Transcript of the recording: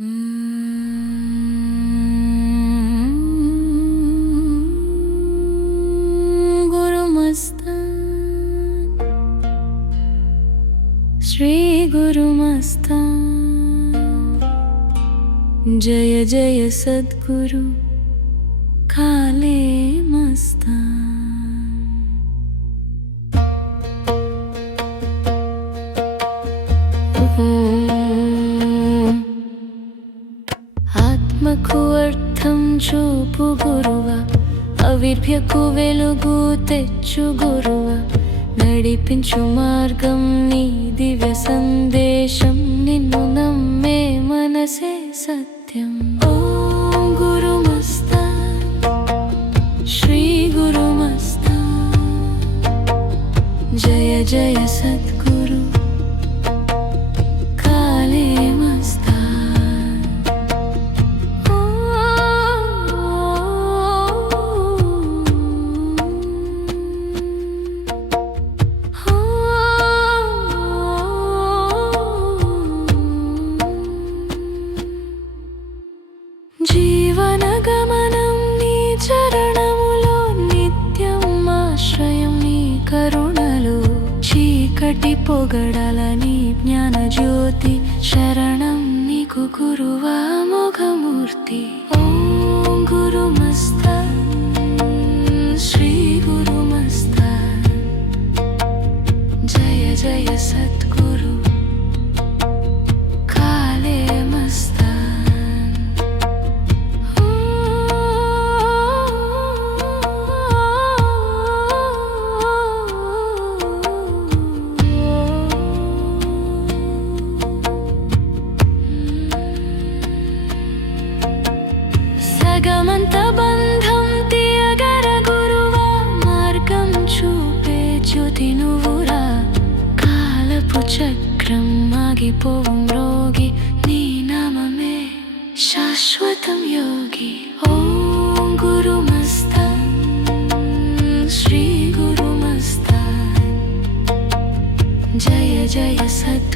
श्री गुरुमस्तान जय जय सद्गुरु काले मस्तान। ఆత్మకు అర్థం చూపు గురువ, అవిర్భ్యకు వెలుగు తెచ్చు గురువ, నడిపించు మార్గం నీ దివ్య సందేశం, నిన్ను నమ్మే మనసే సత్యం। ఓం గురుమస్తాన్ శ్రీ గురుమస్తాన్ జయ జయ సద్గురు కాలే మస్తాన్। జీవన గమనం నీ చరణములో, నిత్యం ఆశ్రయం నీ కరుణలు, చీకటి పొగడల నీ జ్ఞాన జ్యోతి, శరణం నీకు గురువా మొగమూర్తి। ఓం గురుమస్తాన్ శ్రీ గురుమస్తాన్ జయ జయ సద్గురు కాలే మస్తాన్। సగమంత బంధం తీయగర గురువా, మార్గం చూపే జ్యోతి నువ్వురా, కాలపు చక్రం ఆగిపోవు మ్రోగి, నీ నామమే శాశ్వతం యోగి। ఓం గురుమస్తాన్ శ్రీ గురుమస్తాన్ జయ జయ సత్